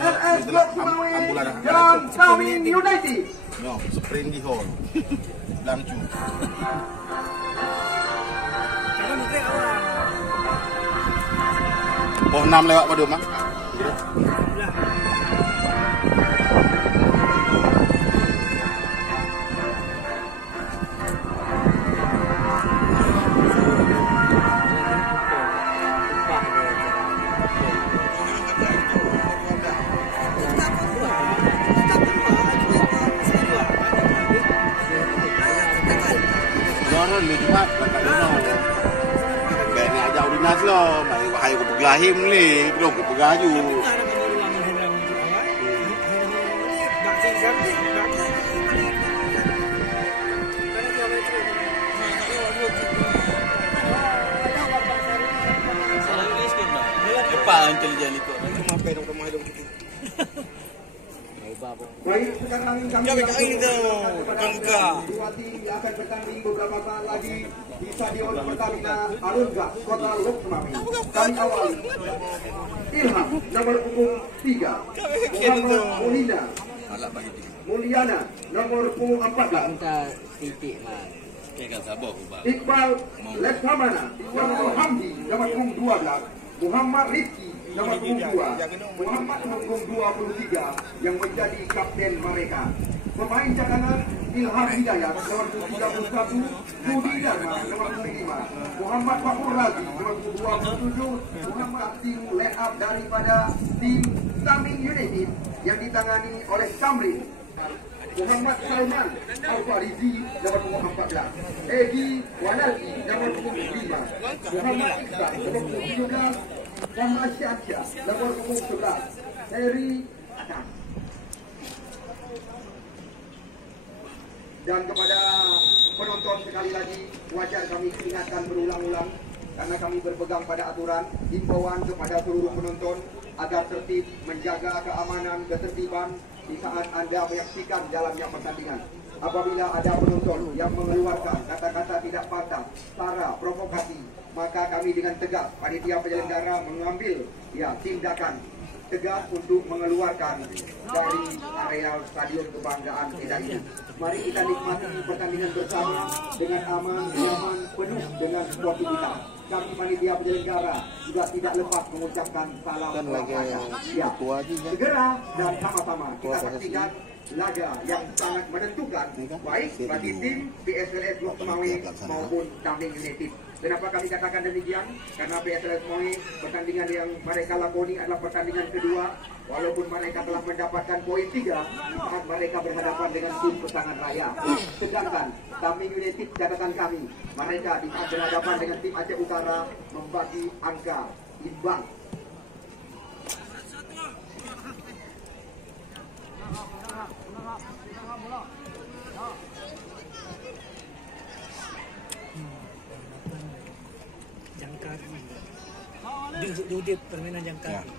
PSLS Lhokseumawe dan Tamiang United. No, sprint di hall. Langcu. Oh, 6 lewat pada mak. Lu cuma dekat dono. Kayak nak jauh dinas lo, mai bahaya ko paglahim ni, belum ko pagaju. Depan intelijen ikut. Cuma pe dong rumah dong gitu. Baik, sekarang kami akan bertanding beberapa saat lagi di Stadion Pertamina Arunggah, Kota Lhokseumawe. Kami awali. Ilham, nomor punggung 3. Muhammad Mulyana, nomor punggung 14. Iqbal Leshamana, nomor Hamdi, nomor punggung 12. Muhammad Rizki, nomor punggung 2. Muhammad nomor punggung 23 yang menjadi kapten mereka. Pemain cadangan Ilham Hidayat nomor 31, Budi Dharma nomor 5, Muhammad Fakur Razi nomor 27, Muhammad tim layup daripada tim Tamiang United yang ditangani oleh Kamrin. Muhammad Salman Al-Farizi nomor punggung 14, Egi Wanalki nomor punggung 5, Muhammad Iqbal nomor punggung 17, Muhammad Syahsyah nomor punggung 11, Heri Adam. Dan kepada penonton sekali lagi, wajar kami ingatkan berulang-ulang karena kami berpegang pada aturan, himbauan kepada seluruh penonton agar tertib, menjaga keamanan, ketertiban di saat Anda menyaksikan jalannya pertandingan. Apabila ada penonton yang mengeluarkan kata-kata tidak pantas, sara, provokasi, maka kami dengan tegas panitia penyelenggara mengambil tindakan tegas untuk mengeluarkan dari areal Stadion Kebanggaan kita ini. Mari kita nikmati pertandingan bersama dengan aman, nyaman, penuh dengan sportivitas. Kami panitia penyelenggara juga tidak lepas mengucapkan salam olahraga. Segera dan sama-sama kita saksikan laga yang sangat menentukan baik bagi tim PSLS Lhokseumawe maupun Tamiang United. Kenapa kami katakan demikian? Karena PSLS Lhokseumawe pertandingan yang mereka lakoni adalah pertandingan kedua. Walaupun mereka telah mendapatkan poin 3 saat mereka berhadapan dengan tim Pesangan Raya. Sedangkan Tamiang United catatan kami, mereka di saat berhadapan dengan tim Aceh Utara membagi angka imbang. Jangkar. Dia permainan jangkar. Ya.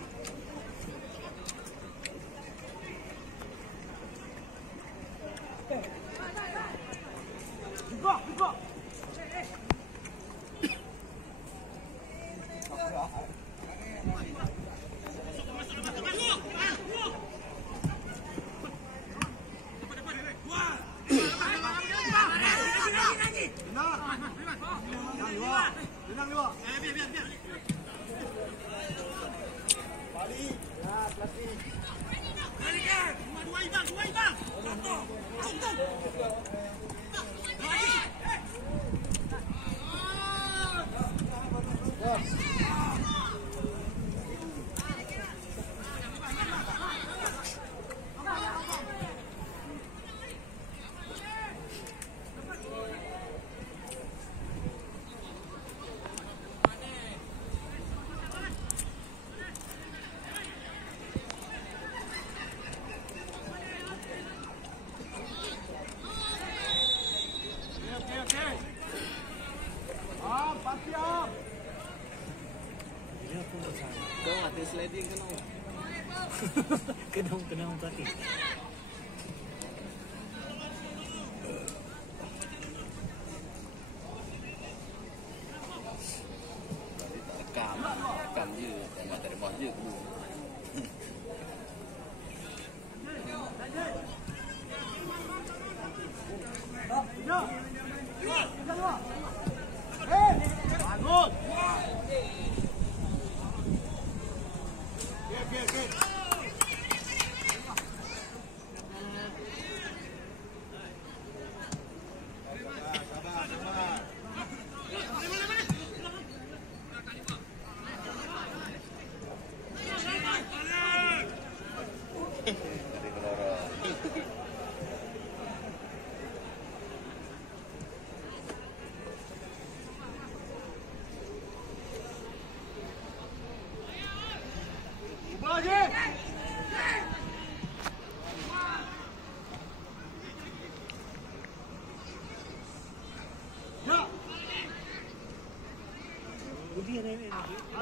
Kau ada sliding Kenang berarti.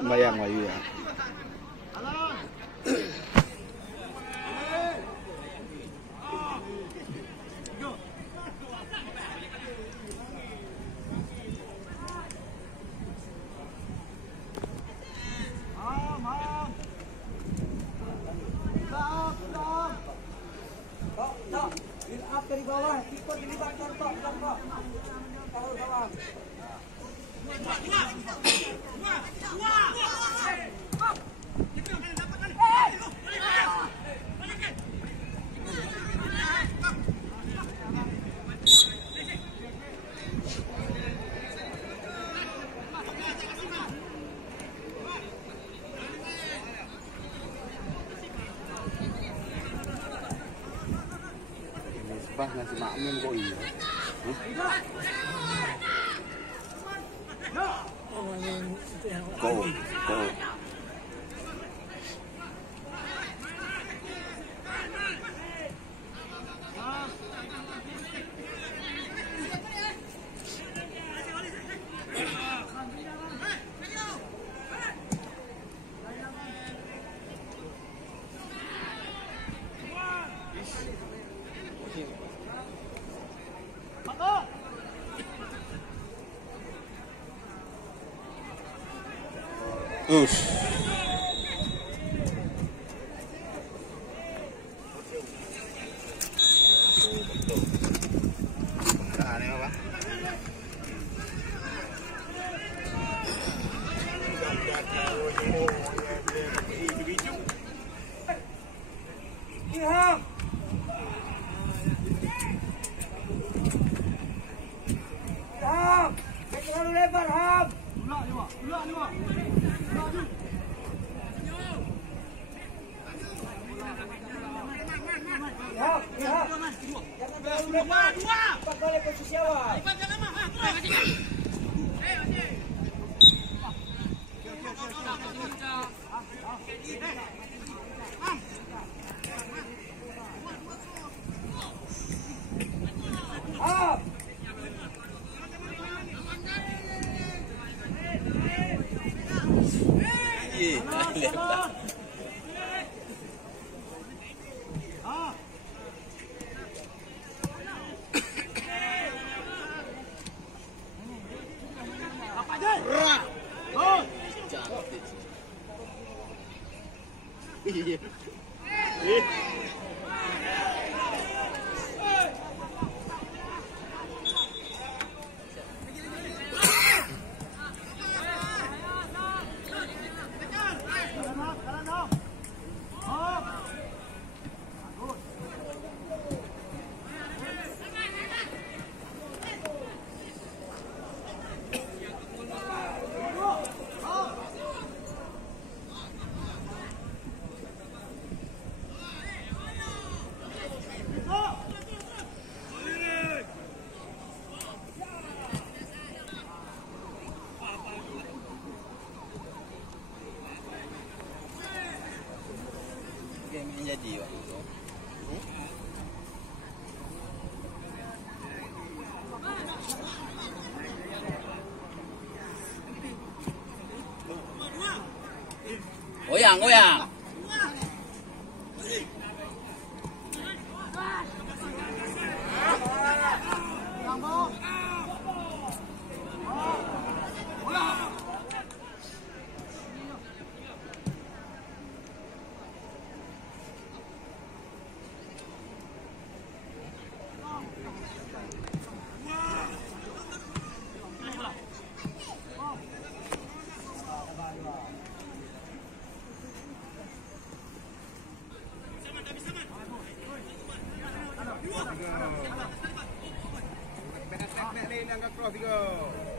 Bayang Wayu ya. Dari bawah, ikut dilibatkan Pak. Taruh bawah. Pas nasi makmum kok iya. Kok. Terlalu lebar, Ham. Jangan terlalu lebar. Cepat balik posisi awal. Jadi waktu itu. Goyang. nak lain angkat cross 3.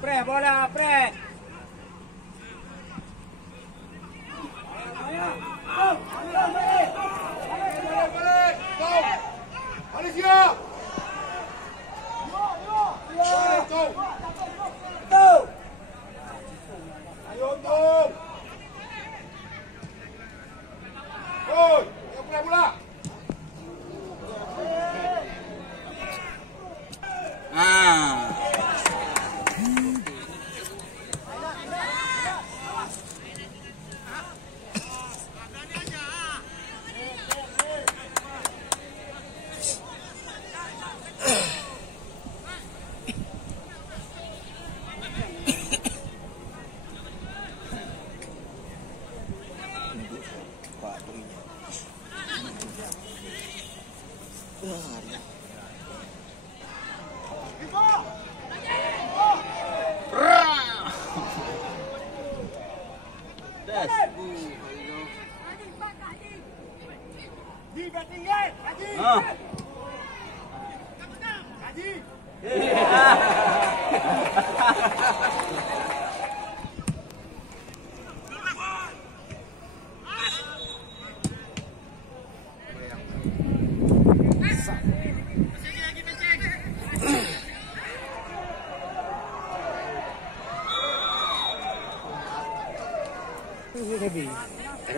Press bola, press. Malaysia. Ayo Tom. Oi, ayo bola.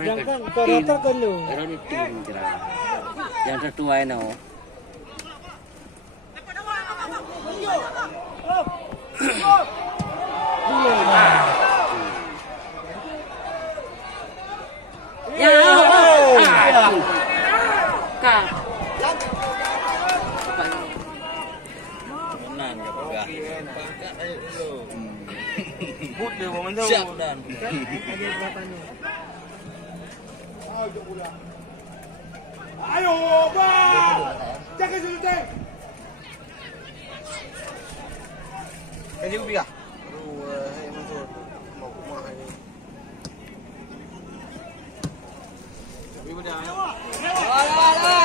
Jangan kau rata kan lu. Yang tertua ini. Ya. Kak. Menang ya Pak. But dia mau menang dan. Ada berapa ni? Ayo, Bang! Jaga shooting! Kasi ko biya. Ay mantur. Makumah ini. Sabi mo dia. Wala.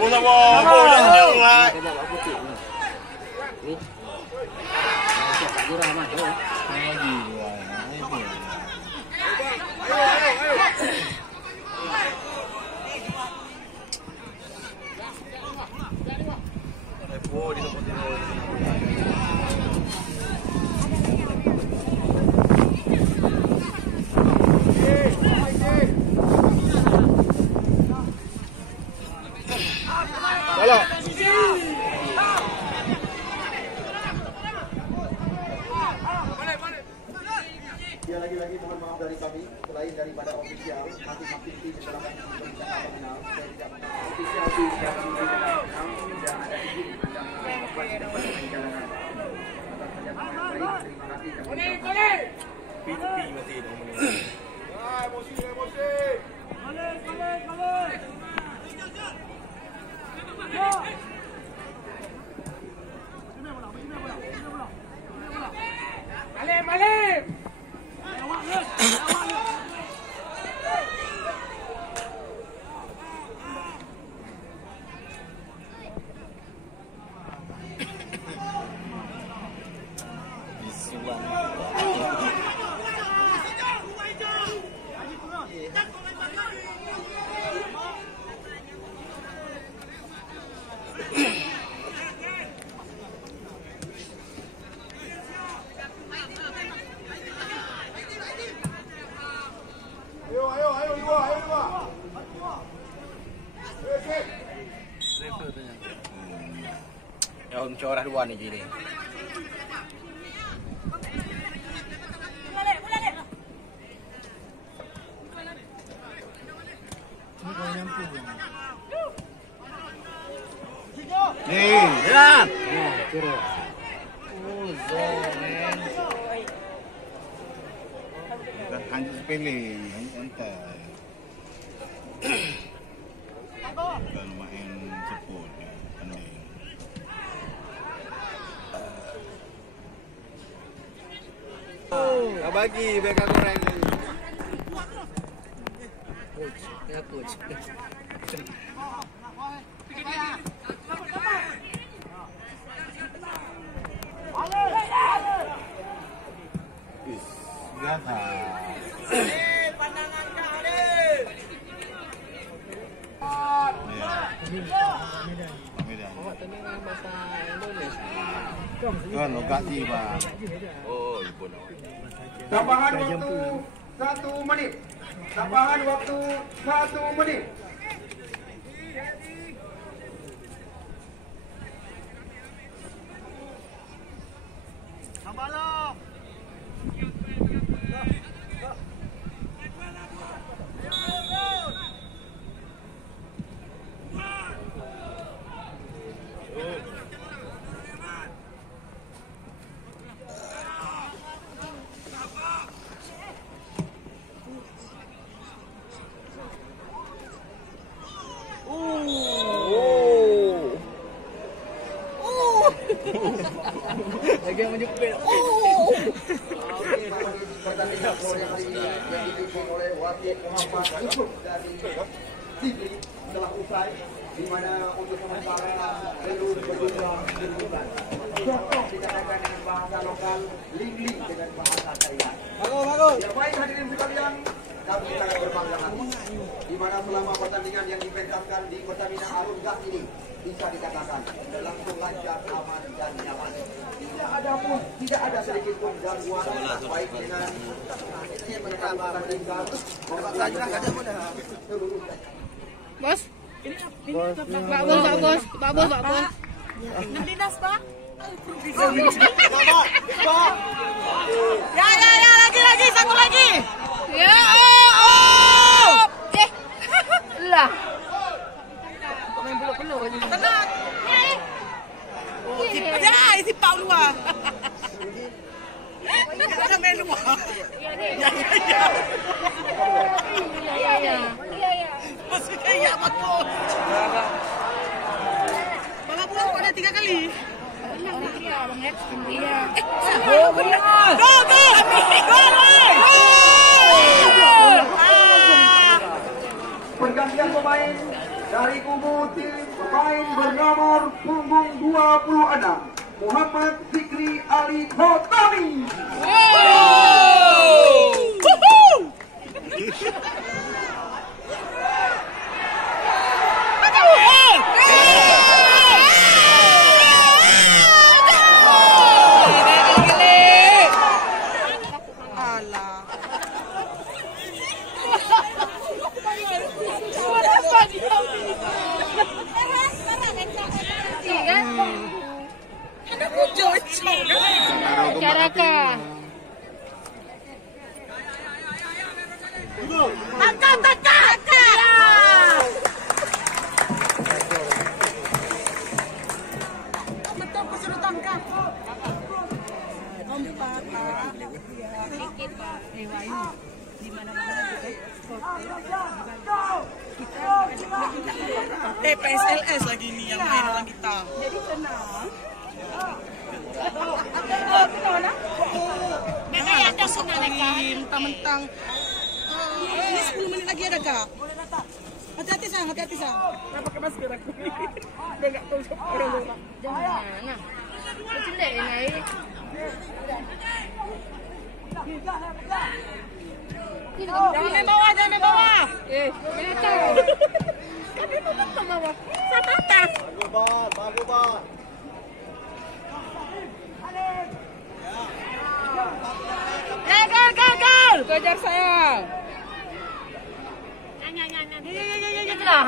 Bola mo. Bola mo. Kita buat putih ni. Ni. Gurah mah. Lagi. Ayo. Ya lagi-lagi mohon maaf dari kami, selain daripada ofisial, masing-masing tim silakan berbicara final. Ofisial tim sudah kami berikan namun tidak ada izin anda membuat dapat perjalanan. Atas perjalanan yang baik, terima kasih kami ucapkan. Pi mati dong. Emosi. Balik. Balik. Ayo, dua. Ya, mencorah dua ni jadi. Ni kau nyampu. Nih, jalan. Kira. Oh, Zomen. Hanya sepele, hanya santai. Bukan main sepul, pandai. Kau bagi beka goreng ni. Coach, ya coach. biasa. Pandangan kau ni. Medan. Awak tengah bahasa Indonesia. Kan logat sih, Bang. Oh, Jepun. Tambahan waktu 1 menit. Tambahan waktu 1 menit. Lagi yang menjepit. Pertandingan bola hari ini yang dipimpin oleh Wakil Muhammad Grup dari Sydney telah usai, di mana untuk sementara belum berjumlah dilakukan. Contoh dikatakan dengan bahasa lokal, ling-ling dengan bahasa tarian. Ya baik hadirin sekalian, kami sangat berbangga hati, di mana selama pertandingan yang dipentaskan di Pertamina Arun Gas ini bisa dikatakan berlangsung lancar, aman dan nyaman. Tidak ada sedikit pun gangguan baik dengan penetapan Liga maupun seluruh. Bos, Pak Bos. Enam dinas, Pak. Ya, lagi, satu lagi. Ya, lah. Main peluk-peluk aja. Tenang. Ya, isi Pak luar. Ada main luar. Iya. Maksudnya ya, betul. Bang Abu ada 3 kali. Iya, Bang Ed. Iya. Oh, benar. Go. Pergantian pemain dari kubu tim pemain bernomor punggung 26 Muhammad Fikri Ali Khotami. Bicarakan. Tangkap. Betul suruh tangkap. Lompat. Sedikit, Pak. Di mana-mana PSLS lagi ini yang main orang kita. Jadi tenang. Mereka ada senang mentang-mentang. Ini 10 menit lagi ada kak. Hati-hati sang. Kenapa pakai masker aku? Dia nggak tahu siapa orang. Jangan. Kecilek naik. Jangan main bawah. Mereka. Kami mau ke bawah. Sama atas. Bagus, Bang. Gal. Kejar saya. Itulah.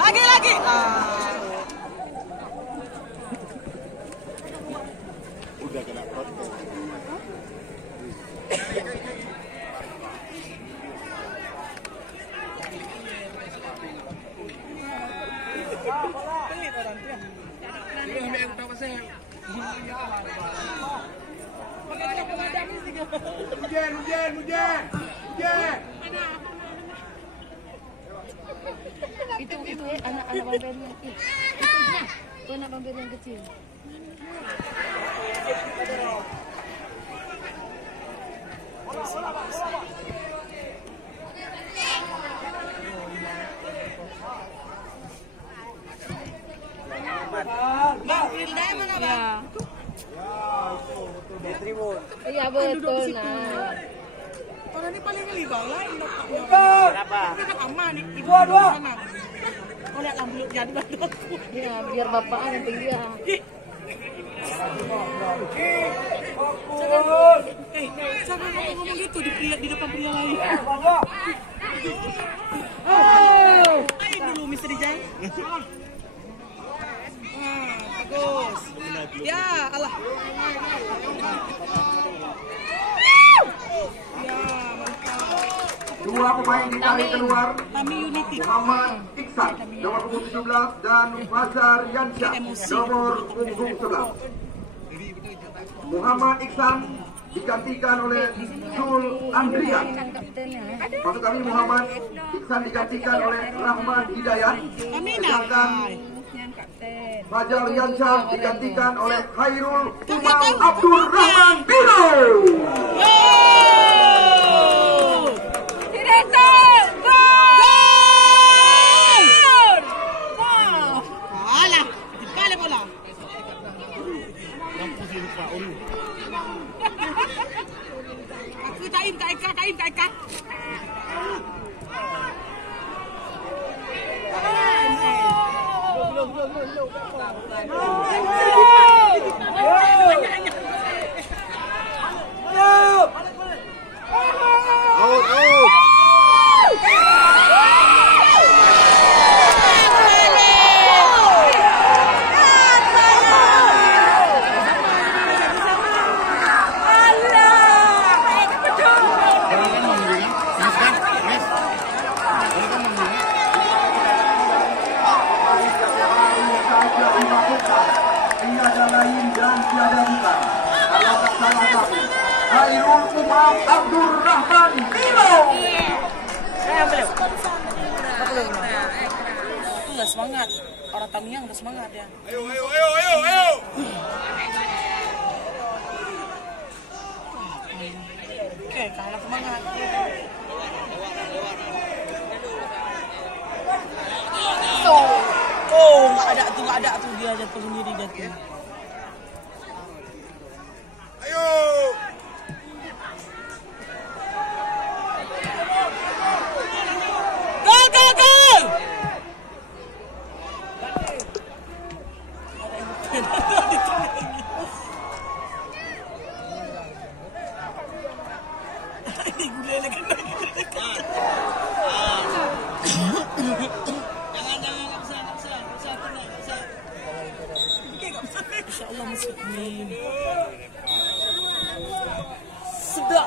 Lagi. Udah kena protokol. Hujan. Itu anak-anak Bang Ben yang itu anak Bang Ben yang kecil. Hilda mana bang? Iya betul nah. Kalau ini paling geli bang lah. Berapa? Ini kan aman nih. Dua. Kau lihat ambil jadi bang. Ya biar bapak nanti dia. Jangan ngomong gitu di depan pria lain. Ayo dulu Mr. Jai. Bagus. Ya Allah. Ya mantap. Dua pemain ditarik keluar. Kami Unity. Muhammad Iksan nomor punggung 17 dan Fajar Yansyah nomor punggung 11. Muhammad Iksan digantikan oleh Zul Andrian. Maksud kami Muhammad Iksan digantikan oleh Rahman Hidayat. Sedangkan Fajar Yansyah digantikan oleh Khairul Umam Abdul Rahman Biro. Aku kain Kak Eka. Tiada lain dan tiada bukan. Kalau tak salah kami, Khairul Umam Abdul Rahman Biro. Itu udah semangat. Orang Tamiang udah semangat ya. Ayo. Oke, kalah semangat. Oh, nggak ada tuh dia jatuh sendiri jatuh. Ayo. Gol! Ini gue lagi. Insya Allah masuk nih. Sedap.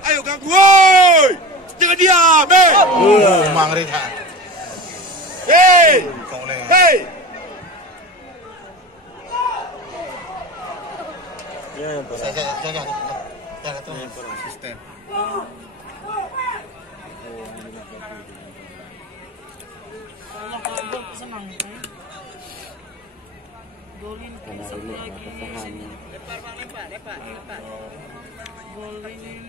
Ayo ganggu, woi! Jangan diam, Mang Rika. Hei! Jangan sistem. Allah kabur senang. Golin satu lagi. Lempar. Golin.